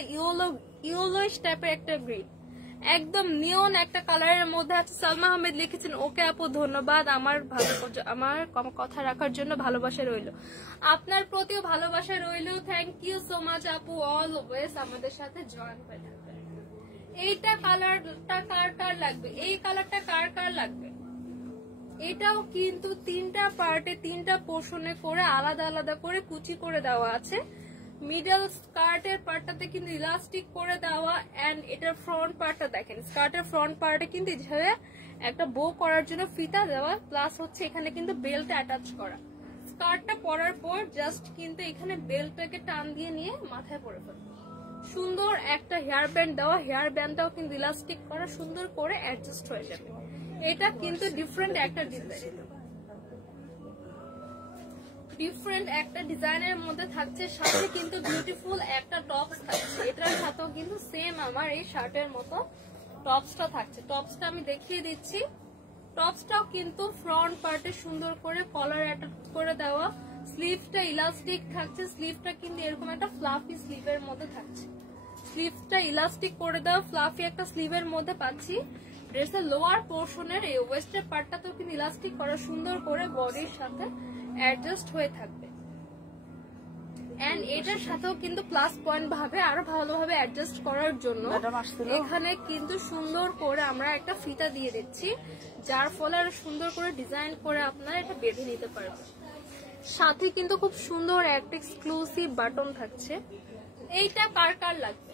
ইয়েলোইশ টাইপের একটা গ্রিন, একদম নিয়ন একটা কালারের মধ্যে আছে। সালমা আহমেদ লিখেছেন, ওকে আপু ধন্যবাদ আমার কথা রাখার জন্য, ভালোবাসা রইলো। আপনার প্রতিও ভালোবাসা রইলো, থ্যাংক ইউ সো মাচ আপু, অলওয়েজ আমাদের সাথে জয়েন হয়ে থাকবেন। এইটা কালারটা কার কার লাগবে? এই কালারটা কার কার লাগবে? এটাও কিন্তু তিনটা পার্টে তিনটা পোর্শনে করে আলাদা আলাদা করে কুচি করে দেওয়া আছে। মিডল স্কার্টের পার্টটাতে কিন্তু ইলাস্টিক করে দেওয়া। এন্ড এটার ফ্রন্ট পার্টটা দেখেন, স্কার্টের ফ্রন্ট পার্টে কিন্তু একটা বো করার জন্য ফিতা দেওয়া, প্লাস হচ্ছে এখানে কিন্তু বেল্ট অ্যাটাচ করা। স্কার্টটা পরার পর জাস্ট কিন্তু এখানে বেল্টটাকে টান দিয়ে নিয়ে মাথায় পরে ফেলবে। সুন্দর একটা হেয়ার ব্যান্ড দেওয়া, হেয়ার ব্যান্ডটাও কিন্তু ইলাস্টিক করা, সুন্দর করে অ্যাডজাস্ট হয়ে যাবে। এটা কিন্তু ডিফারেন্ট একটা ডিজাইন, ডিফারেন্ট একটা ডিজাইনের মধ্যে থাকছে। সাথে কিন্তু বিউটিফুল একটা টপস থাকছে। এটার সাথেও কিন্তু সেম আমার এই শার্টের মতো টপসটা থাকছে। টপসটা আমি দেখিয়ে দিচ্ছি। টপসটাও কিন্তু ফ্রন্ট পার্টে সুন্দর করে কলার অ্যাটাচ করে দেওয়া, স্লিভটা ইলাস্টিক থাকছে। স্লিভটা কিন্তু এরকম একটা ফ্লাফি স্লিভের মধ্যে থাকছে। স্লিভটা ইলাস্টিক করে দেওয়া, ফ্লাফি একটা স্লিভের মধ্যে পাচ্ছি। ড্রেসের লোয়ার পোর্শনের এই ওয়েস্টের পার্টটাতেও কিন্তু ইলাস্টিক করা, সুন্দর করে বডির সাথে অ্যাডজাস্ট হয়ে থাকবে। এন্ড এটার সাথেও কিন্তু প্লাস পয়েন্ট ভাবে আরো ভালোভাবে অ্যাডজাস্ট করার জন্য এখানে কিন্তু সুন্দর করে আমরা একটা ফিতা দিয়ে দিচ্ছি, যার ফলে আরো সুন্দর করে ডিজাইন করে আপনারা এটা বেঁধে নিতে পারবেন। সাথে কিন্তু খুব সুন্দর একটা এক্সক্লুসিভ বাটন থাকছে। এইটা কার কার লাগবে?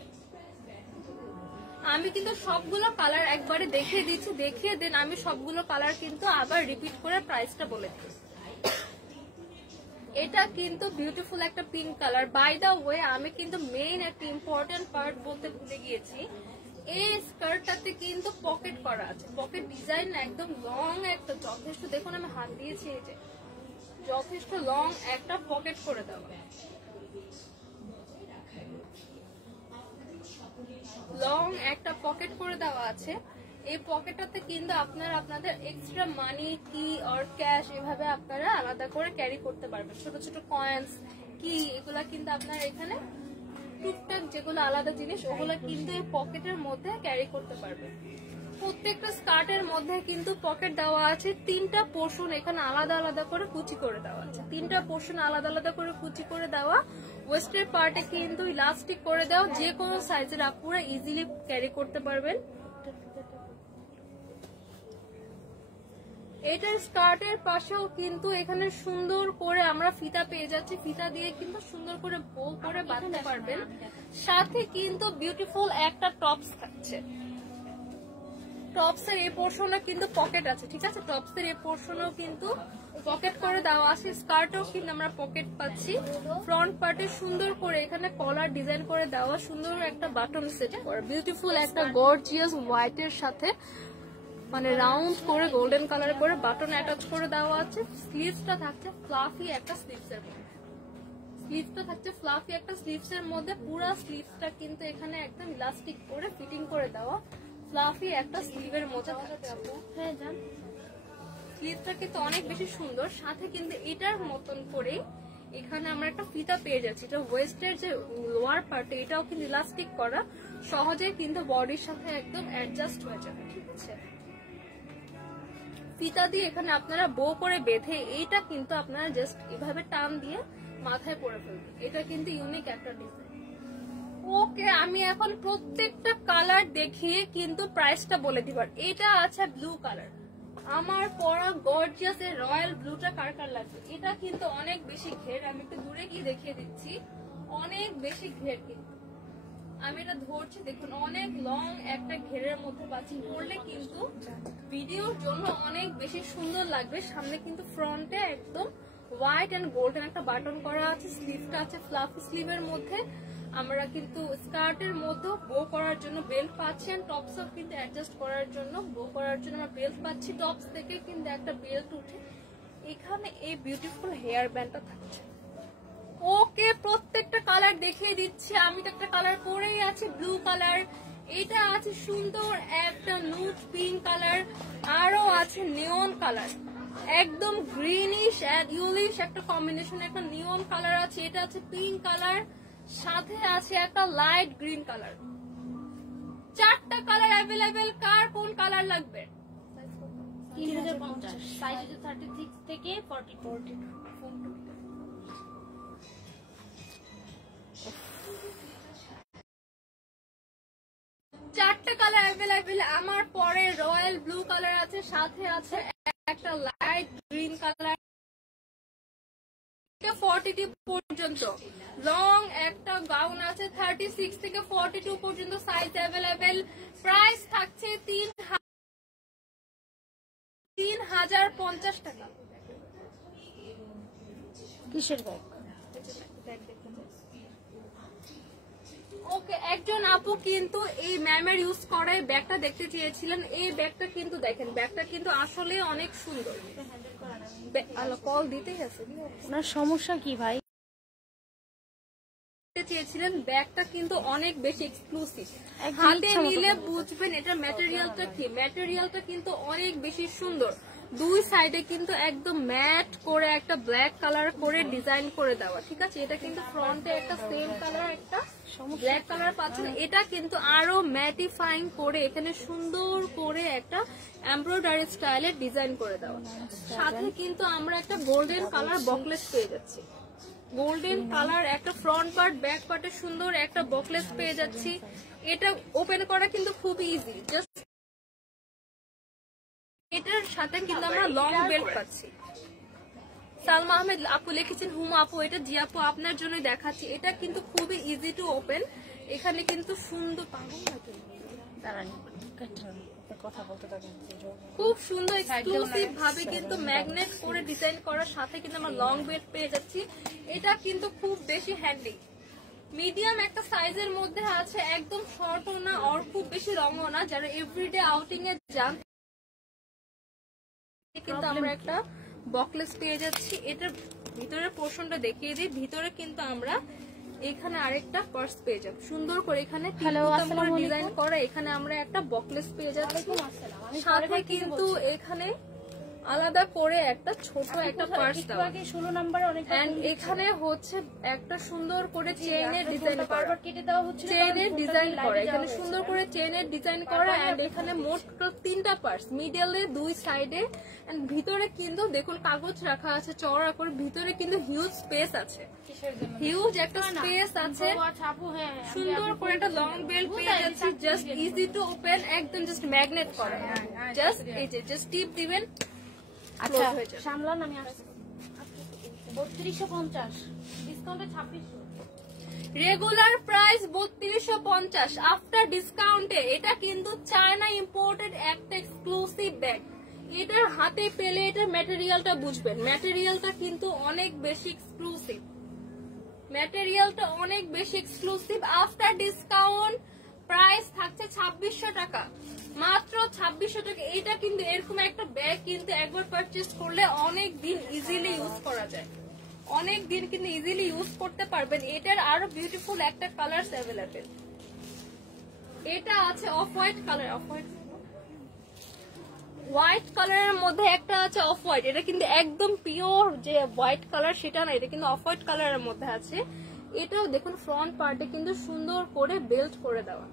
আমি কিন্তু সবগুলো কালার একবারে দেখিয়ে দিচ্ছি, দেখিয়ে দেন আমি সবগুলো কালার কিন্তু আবার রিপিট করে প্রাইসটা বলে দিই। এটা কিন্তু বিউটিফুল একটা pink colour. By the way আমি কিন্তু মেইন একটা ইম্পর্টেন্ট পার্ট বলতে ভুলে গিয়েছি। এই স্কার্টটাতে কিন্তু পকেট করা আছে, পকেট ডিজাইন একদম লং একটা, যথেষ্ট দেখুন আমি হাত দিয়েছি, এই যে যথেষ্ট লং একটা পকেট করে দেওয়া, লং একটা পকেট করে দেওয়া আছে। এই পকেটটাতে কিন্তু আপনারা আপনাদের এক্সট্রা মানি, কি আর ক্যাশ এভাবে আপনারা আলাদা করে ক্যারি করতে পারবেন। ছোট ছোট কয়েন্স, কি এগুলা কিন্তু আপনারা এখানে টুকটাক যেগুলো আলাদা জিনিস ওগুলো কিন্তু এই পকেটের মধ্যে ক্যারি করতে পারবেন। প্রত্যেকটা স্কার্টের মধ্যে কিন্তু পকেট দেওয়া আছে। তিনটা পোর্শন এখানে আলাদা আলাদা করে কুচি করে দেওয়া আছে, তিনটা পোর্শন আলাদা আলাদা করে কুচি করে দেওয়া। ওয়েস্টের পার্টে কিন্তু ইলাস্টিক করে দেওয়া, যে কোনো সাইজের আপুরা ইজিলি ক্যারি করতে পারবেন। এটার স্কার্টের পাশেও কিন্তু এখানে সুন্দর করে আমরা ফিতা পেয়ে যাচ্ছি, ফিতা দিয়ে কিন্তু সুন্দর করে বো করে বাঁধতে পারবেন। সাথে কিন্তু বিউটিফুল একটা টপস থাকছে। টপসের এই পোর্শনে কিন্তু পকেট আছে, ঠিক আছে। টপসের এই পোর্শনেও কিন্তু পকেট করে দেওয়া আছে। স্কার্টেও কিন্তু আমরা পকেট পাচ্ছি। ফ্রন্ট পার্টে সুন্দর করে এখানে কলার ডিজাইন করে দেওয়া, সুন্দর একটা বাটন সেট করা, বিউটিফুল একটা গর্জিয়াস হোয়াইটের সাথে মানে রাউন্ড করে গোল্ডেন কালার করে বাটন অ্যাটাচ করে দেওয়া আছে। স্লিভসটা থাকছে ফ্লাফি একটা স্লিভসের মধ্যে, স্লিভসটা থাকছে ফ্লাফি একটা স্লিভসের মধ্যে। পুরো স্লিভসটা কিন্তু এখানে একদম ইলাস্টিক করে ফিটিং করে দেওয়া ফ্লাফি একটা স্লিভের মধ্যে থাকছে। হ্যাঁ জান, স্লিভসটা কিন্তু অনেক বেশি সুন্দর। সাথে কিন্তু এটার মতন করে এখানে আমরা একটা ফিতা পেয়ে যাচ্ছি। এটা ওয়েস্টের যে লোয়ার পার্ট এটাও কিন্তু ইলাস্টিক করা, সহজে কিন্তু বডির সাথে একদম অ্যাডজাস্ট হয়ে যাবে। ঠিক আছে, ফিতা দিয়ে এখানে আপনারা বো করে বেঁধে এইটা কিন্তু আপনারা জাস্ট এভাবে টান দিয়ে মাথায় পরে ফেলবেন। এটা কিন্তু ইউনিক একটা ডিজাইন। ওকে, আমি এখন প্রত্যেকটা কালার দেখিয়ে কিন্তু প্রাইসটা বলে দিবার। এটা আছে ব্লু কালার, আমার পরা গর্জিয়াস এর রয়্যাল ব্লুটা কার কার লাগবে। এটা কিন্তু অনেক বেশি ঘের, আমি একটু দূরে গিয়ে দেখিয়ে দিচ্ছি, অনেক বেশি ঘের। কিন্তু আমি এটা ধরছি, দেখুন অনেক লং একটা ঘেরের মধ্যে পাচ্ছি। পরলে কিন্তু ভিডিওর জন্য অনেক বেশি সুন্দর লাগবে। সামনে কিন্তু ফ্রন্টে একদম হোয়াইট এন্ড গোল্ডেন একটা বাটন করা আছে। স্লিভটা আছে ফ্লাফি স্লিভের মধ্যে। আমরা কিন্তু স্কার্টের মধ্যে বো করার জন্য বেল্ট পাচ্ছি, এন্ড টপস কিন্তু অ্যাডজাস্ট করার জন্য বো করার জন্য আমরা বেল্ট পাচ্ছি। টপস থেকে কিন্তু একটা বেল্ট উঠে এখানে এই বিউটিফুল হেয়ার ব্যান্ডটা থাকছে। ওকে, প্রত্যেকটা কালার দেখিয়ে দিচ্ছি। আমি তো একটা কালার পরেই আছি ব্লু কালার, এটা আছে সুন্দর একটা নুড পিঙ্ক কালার, আরো আছে নিয়ন কালার, একদম গ্রিনিশ এন্ড ইয়েলোইশ একটা কম্বিনেশন একটা নিয়ন কালার আছে। এটা আছে পিঙ্ক কালার, সাথে আছে একটা লাইট গ্রিন কালার। 4টা কালার অ্যাভেলেবেল। কার কোন কালার লাগবে? 3050 সাইজ হচ্ছে 36 থেকে 42। 4টা কালার অ্যাভেলেবেল। আমার পরে রয়্যাল ব্লু কালার আছে, সাথে আছে একটা লাইট গ্রিন কালার। 42 পর্যন্ত লং একটা গাউন আছে, 36 থেকে 42 পর্যন্ত সাইজ অ্যাভেলেবেল। প্রাইস থাকছে 3050 টাকা। কিসের ব্যাগ? ওকে, একজন আপু কিন্তু এই ম্যামের ইউজ করা ব্যাগটা দেখতে চেয়েছিলেন। এই ব্যাগটা কিন্তু দেখেন, ব্যাগটা কিন্তু আসলে অনেক সুন্দর। কল দিতেই আছে, ওনার সমস্যা কি ভাই? চেয়েছিলেন ব্যাগটা কিন্তু অনেক বেশি এক্সক্লুসিভ। হাতে নিলে বুঝবেন এটা ম্যাটেরিয়ালটা কি। ম্যাটেরিয়ালটা কিন্তু অনেক বেশি সুন্দর। দুই সাইডে কিন্তু একদম ম্যাট করে একটা ব্ল্যাক কালার করে ডিজাইন করে দেওয়া। ঠিক আছে, এটা কিন্তু ফ্রন্টে একটা সেম কালার একটা ব্ল্যাক কালার পাচ্ছেন। এটা কিন্তু আরো ম্যাটিফাইং করে এখানে সুন্দর করে একটা এমব্রয়ডারি স্টাইলের ডিজাইন করে দেওয়া। সাথে কিন্তু আমরা একটা গোল্ডেন কালার বকলেস পেয়ে যাচ্ছি। গোল্ডেন কালার একটা ফ্রন্ট পার্ট, ব্যাক পার্টে সুন্দর একটা বকলেস পেয়ে যাচ্ছি। এটা ওপেন করা কিন্তু খুব ইজি। জাস্ট এটার সাথে কিন্তু আমরা লং বেল্ট পাচ্ছি। সালমা আহমেদ আপু লিখেছেন, হুমা আপু এটা জি আপু আপনার জন্য দেখাচ্ছি। এটা কিন্তু খুবই ইজি টু ওপেন। এখানে কিন্তু সুন্দর কথা বলতে থাকেন, খুব সুন্দর এক্সক্লুসিভ ভাবে কিন্তু ম্যাগনেট করে ডিজাইন করার সাথে কিন্তু আমরা লং বেল্ট পেয়ে যাচ্ছি। এটা কিন্তু খুব বেশি হ্যান্ডি। মিডিয়াম একটা সাইজের মধ্যে আছে, একদম শর্টও না আর খুব বেশি লংও না। যারা এভরিডে আউটিং এ যান কিন্তু আমরা একটা বকলেস পেয়ে যাচ্ছি। এটার ভিতরের পোর্শনটা দেখিয়ে দিই। ভিতরে কিন্তু আমরা এখানে আরেকটা পার্স পেয়ে যাব সুন্দর করে, এখানে ডিজাইন করা। এখানে আমরা একটা বকলেস পেয়ে যাচ্ছি, সাথে কিন্তু এখানে আলাদা করে একটা ছোট একটা পার্স দেওয়া। 16 নম্বরে অনেক এখানে হচ্ছে একটা সুন্দর করে চেইনের ডিজাইন করা, চেইনের ডিজাইন করা। এখানে সুন্দর করে চেইনের ডিজাইন করা। এন্ড এখানে মোট 3টা পার্স, মিডলে 2 সাইডে। এন্ড ভিতরে কিন্তু দেখুন কাগজ রাখা আছে চওড়া করে। ভিতরে কিন্তু হিউজ স্পেস আছে, হিউজ একটা স্পেস আছে। সুন্দর করে একটা লং বেল্ট পেয়ে যাচ্ছি। জাস্ট ইজি টু ওপেন, একদম জাস্ট ম্যাগনেট করা। জাস্ট এই যে জাস্ট টিপ দিবেন। আচ্ছা সামলান, আমি আসছি। 3250 ডিসকাউন্টে 2600। রেগুলার প্রাইস 3250, আফটার ডিসকাউন্টে। এটা কিন্তু চায়না ইম্পোর্টেড একটা এক্সক্লুসিভ ব্যাগ। এটার হাতে পেলে এটার ম্যাটেরিয়ালটা বুঝবেন। ম্যাটেরিয়ালটা কিন্তু অনেক বেশি এক্সক্লুসিভ। ম্যাটেরিয়ালটা অনেক বেশি এক্সক্লুসিভ। আফটার ডিসকাউন্ট প্রাইস থাকছে 2600 টাকা, মাত্র 2600 টাকা। এটা কিন্তু এরকম একটা ব্যাগ কিন্তু একবার পারচেজ করলে অনেক দিন ইজিলি ইউজ করা যায়, অনেক দিন কিন্তু ইজিলি ইউজ করতে পারবেন। এটার আরো বিউটিফুল একটা কালার অ্যাভেলেবেল। এটা আছে off white colour, off white কালারের মধ্যে একটা আছে অফ হোয়াইট। এটা কিন্তু একদম পিওর যে হোয়াইট কালার সেটা না, এটা কিন্তু অফ হোয়াইট কালারের মধ্যে আছে। এটাও দেখুন ফ্রন্ট পার্টে কিন্তু সুন্দর করে বেল্ট করে দেওয়া,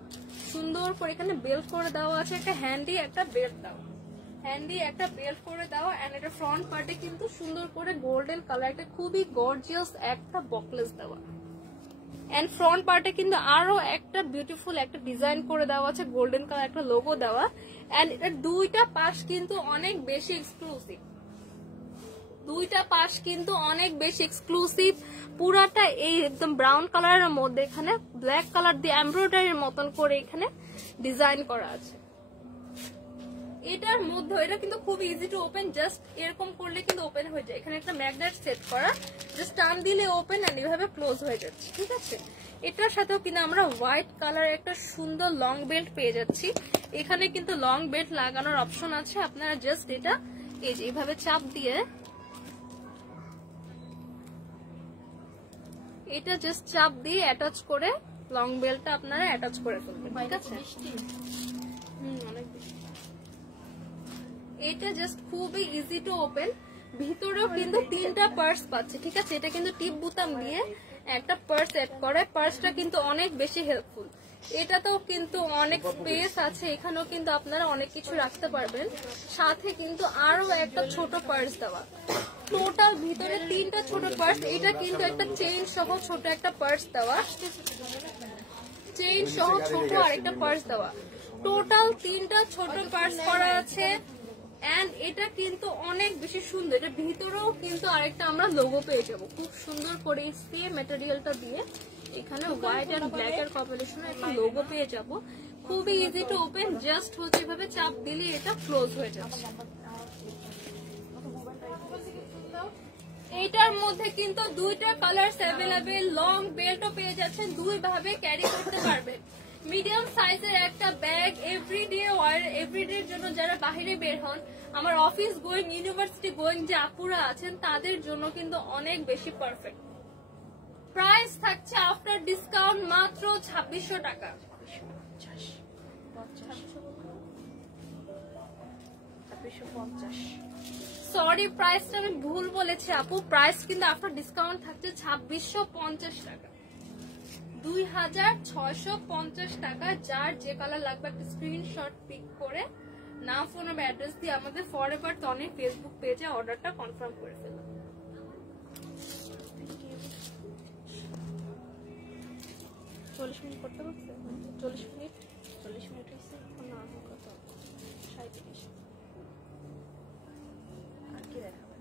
সুন্দর করে এখানে বেল্ট করে দেওয়া আছে, একটা হ্যান্ডি একটা বেল্ট দেওয়া, হ্যান্ডি একটা বেল্ট করে দেওয়া। এন্ড এটা ফ্রন্ট পার্টে কিন্তু সুন্দর করে গোল্ডেন কালার একটা খুবই গর্জিয়াস একটা বকলেস দেওয়া। এন্ড ফ্রন্ট পার্টে কিন্তু আরো একটা বিউটিফুল একটা ডিজাইন করে দেওয়া আছে, গোল্ডেন কালার একটা লোগো দেওয়া। এন্ড এটা দুইটা পাশ কিন্তু অনেক বেশি এক্সক্লুসিভ, দুইটা পাশ কিন্তু অনেক বেশি এক্সক্লুসিভ। পুরাটা এই একদম ব্রাউন কালারের মধ্যে এখানে ব্ল্যাক কালার দিয়ে এমব্রয়ডারির মতন করে এখানে ডিজাইন করা আছে। এটার মধ্যে এটা কিন্তু খুব ইজি টু ওপেন, জাস্ট এরকম করলে কিন্তু ওপেন হয়ে যায়। এখানে একটা ম্যাগনেট সেট করা, জাস্ট টান দিলে ওপেন এন্ড এভাবে ক্লোজ হয়ে যাচ্ছে, ঠিক আছে। এটার সাথেও কিন্তু আমরা হোয়াইট কালার একটা সুন্দর লং বেল্ট পেয়ে যাচ্ছি। এখানে কিন্তু লং বেল্ট লাগানোর অপশন আছে, আপনারা জাস্ট এটা এই যে এইভাবে চাপ দিয়ে এটা জাস্ট চাপ দিয়ে অ্যাটাচ করে লং বেল্টটা আপনারা অ্যাটাচ করে ফেলবেন, ঠিক আছে। অনেক বেশি। এটা জাস্ট খুবই ইজি টু ওপেন। ভিতরেও কিন্তু তিনটা পার্স পাচ্ছে, ঠিক আছে। এটা কিন্তু টিপ বুতাম দিয়ে একটা পার্স এড করে, পার্সটা কিন্তু অনেক বেশি হেল্পফুল। এটাতেও কিন্তু অনেক স্পেস আছে, এখানেও কিন্তু আপনারা অনেক কিছু রাখতে পারবেন। সাথে কিন্তু আরো একটা ছোট পার্স দেওয়া, টোটাল ভিতরে তিনটা ছোট পার্স। এটা কিন্তু একটা চেইন সহ ছোট একটা পার্স দেওয়া, চেইন সহ ছোট আরেকটা পার্স দেওয়া, টোটাল তিনটা ছোট পার্স করা আছে। এন্ড এটা কিন্তু অনেক বেশি সুন্দর। এটা ভিতরেও কিন্তু আরেকটা আমরা লোগো পেয়ে যাবো খুব সুন্দর করে সেম ম্যাটেরিয়ালটা দিয়ে। এখানে হোয়াইট এন্ড ব্ল্যাক এর কম্বিনেশনে একটা লোগো পেয়ে যাব। খুবই ইজি টু ওপেন, জাস্ট হচ্ছে এভাবে চাপ দিলে এটা ক্লোজ হয়ে যাচ্ছে। এইটার মধ্যে কিন্তু দুইটা কালার অ্যাভেলেবেল, লং বেল্টও পেয়ে যাচ্ছেন, দুই ভাবে ক্যারি করতে পারবেন। মিডিয়াম সাইজের একটা ব্যাগ এভরিডে ওয়ার, এভরিডের জন্য যারা বাইরে বের হন, আমার অফিস গোয়িং, ইউনিভার্সিটি গোয়িং যে আপুরা আছেন তাদের জন্য কিন্তু অনেক বেশি পারফেক্ট। প্রাইস থাকছে আফটার ডিসকাউন্ট মাত্র 2600 টাকা। সরি, প্রাইসটা আমি ভুল বলেছি আপু, প্রাইস কিন্তু আফটার ডিসকাউন্ট থাকছে 2650 টাকা, 2650 টাকা। যার যে কালার লাগবে একটা স্ক্রিনশট পিক করে নাম, ফোন নাম্বার, অ্যাড্রেস দিয়ে আমাদের ফরএভার তনি ফেসবুক পেজে অর্ডারটা কনফার্ম করে ফেলুন। 40 মিনিট করতে পারছে, 40 মিনিট হয়েছে না, কত 37 আর কি দেখাবেন।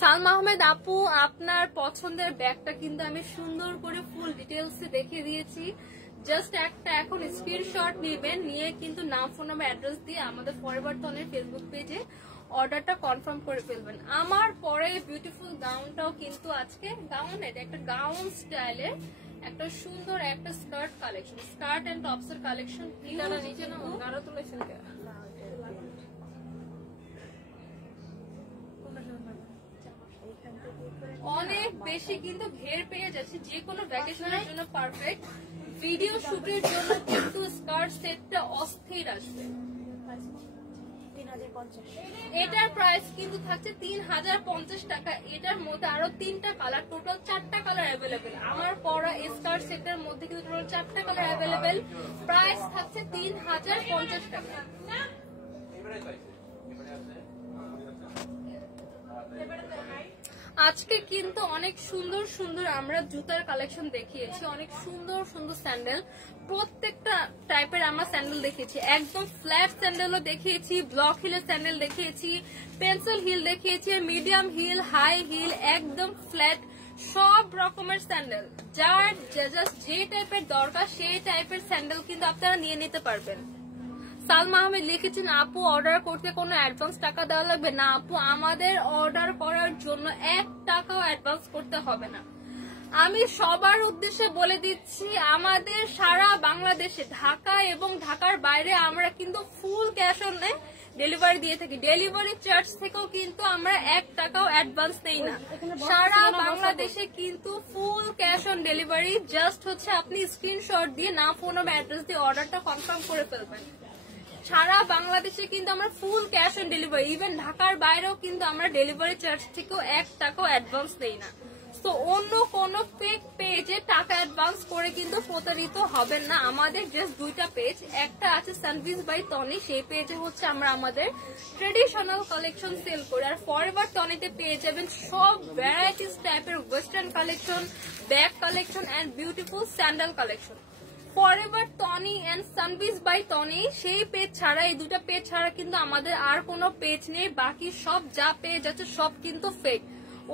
সালমা আহমেদ আপু, আপনার পছন্দের ব্যাগটা কিন্তু আমি সুন্দর করে ফুল ডিটেলসে দেখিয়ে দিয়েছি। জাস্ট একটা এখন স্ক্রিনশট নেবেন, নিয়ে কিন্তু নাম, ফোন নাম্বার, অ্যাড্রেস দিয়ে আমাদের ফরএভার তনের ফেসবুক পেজে অর্ডারটা কনফার্ম করে ফেলবেন। আমার পরে বিউটিফুল গাউনটাও কিন্তু আজকে গাউনের একটা গাউন স্টাইলের একটা সুন্দর একটা স্কার্ট কালেকশন, স্কার্ট এন্ড টপসের কালেকশন। নিচে না আরো তুলেছেন অনেক বেশি কিন্তু ঘের পেয়ে যাচ্ছে, যে কোনো ভ্যাকেশনের জন্য পারফেক্ট। ভিডিও শুটের জন্য কিন্তু স্কার্ট সেটটা অস্থির আসবে। এটার প্রাইস কিন্তু থাকছে 3050 টাকা। এটার মধ্যে আরো তিনটা কালার, টোটাল 4টা কালার অ্যাভেলেবেল। আমার পরা স্কার্ট সেটের মধ্যে কিন্তু টোটাল 4টা কালার অ্যাভেলেবেল। প্রাইস থাকছে 3050 টাকা। আজকে কিন্তু অনেক সুন্দর সুন্দর আমরা জুতার কালেকশন দেখিয়েছি, অনেক সুন্দর সুন্দর স্যান্ডেল, প্রত্যেকটা টাইপের আমরা স্যান্ডেল দেখিয়েছি। একদম ফ্ল্যাট স্যান্ডেলও দেখিয়েছি, ব্লক হিলের স্যান্ডেল দেখিয়েছি, পেন্সিল হিল দেখিয়েছি, মিডিয়াম হিল, হাই হিল, একদম ফ্ল্যাট, সব রকমের স্যান্ডেল। যার যে টাইপের দরকার সেই টাইপের স্যান্ডেল কিন্তু আপনারা নিয়ে নিতে পারবেন। সালমা আহমেদ লিখেছেন আপু অর্ডার করতে কোনো অ্যাডভান্স টাকা দেওয়া লাগবে না। আপু আমাদের অর্ডার করার জন্য 1 টাকাও অ্যাডভান্স করতে হবে না। আমি সবার উদ্দেশ্যে বলে দিচ্ছি, আমাদের সারা বাংলাদেশে ঢাকা এবং ঢাকার বাইরে আমরা কিন্তু ফুল ক্যাশ অন ডেলিভারি দিয়ে থাকি। ডেলিভারি চার্জ থেকেও কিন্তু আমরা 1 টাকাও অ্যাডভান্স নেই না। সারা বাংলাদেশে কিন্তু full cash on delivery. Just হচ্ছে আপনি স্ক্রিনশট দিয়ে নাম, ফোন ও অ্যাড্রেস দিয়ে অর্ডারটা কনফার্ম করে ফেলবেন। সারা বাংলাদেশে কিন্তু আমরা full cash on delivery, even ঢাকার বাইরেও কিন্তু আমরা ডেলিভারি চার্জ থেকেও 1 টাকাও অ্যাডভান্স দেই না। তো অন্য কোন ফেক পেজে টাকা অ্যাডভান্স করে কিন্তু প্রতারিত হবেন না। আমাদের জাস্ট 2টা পেজ, একটা আছে সানভিজ বাই টনি, সেই পেজে হচ্ছে আমরা আমাদের ট্রেডিশনাল কালেকশন সেল করি, আর ফরএভার টনিতে পেয়ে যাবেন সব ভ্যারাইটিস টাইপের western collection, bag collection and beautiful sandal collection. Forever Tony and সানভিজ বাই টনি সেই পেজ ছাড়া, এই 2টা পেজ ছাড়া কিন্তু আমাদের আর কোনো পেজ নেই। বাকি সব যা পেজ আছে সব কিন্তু ফেক।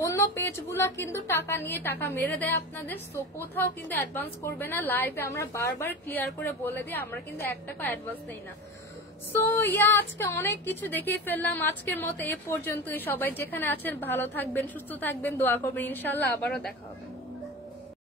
অন্য পেজগুলা কিন্তু টাকা নিয়ে টাকা মেরে দেয় আপনাদের। সো কোথাও কিন্তু অ্যাডভান্স করবে না। লাইভে আমরা বারবার ক্লিয়ার করে বলে দিই, আমরা কিন্তু 1 টাকা অ্যাডভান্স নেই না। সো আজকে অনেক কিছু দেখিয়ে ফেললাম। আজকের মতো এ পর্যন্তই। সবাই যেখানে আছেন ভালো থাকবেন, সুস্থ থাকবেন, দোয়া করবেন। ইনশাল্লাহ আবারও দেখা হবে।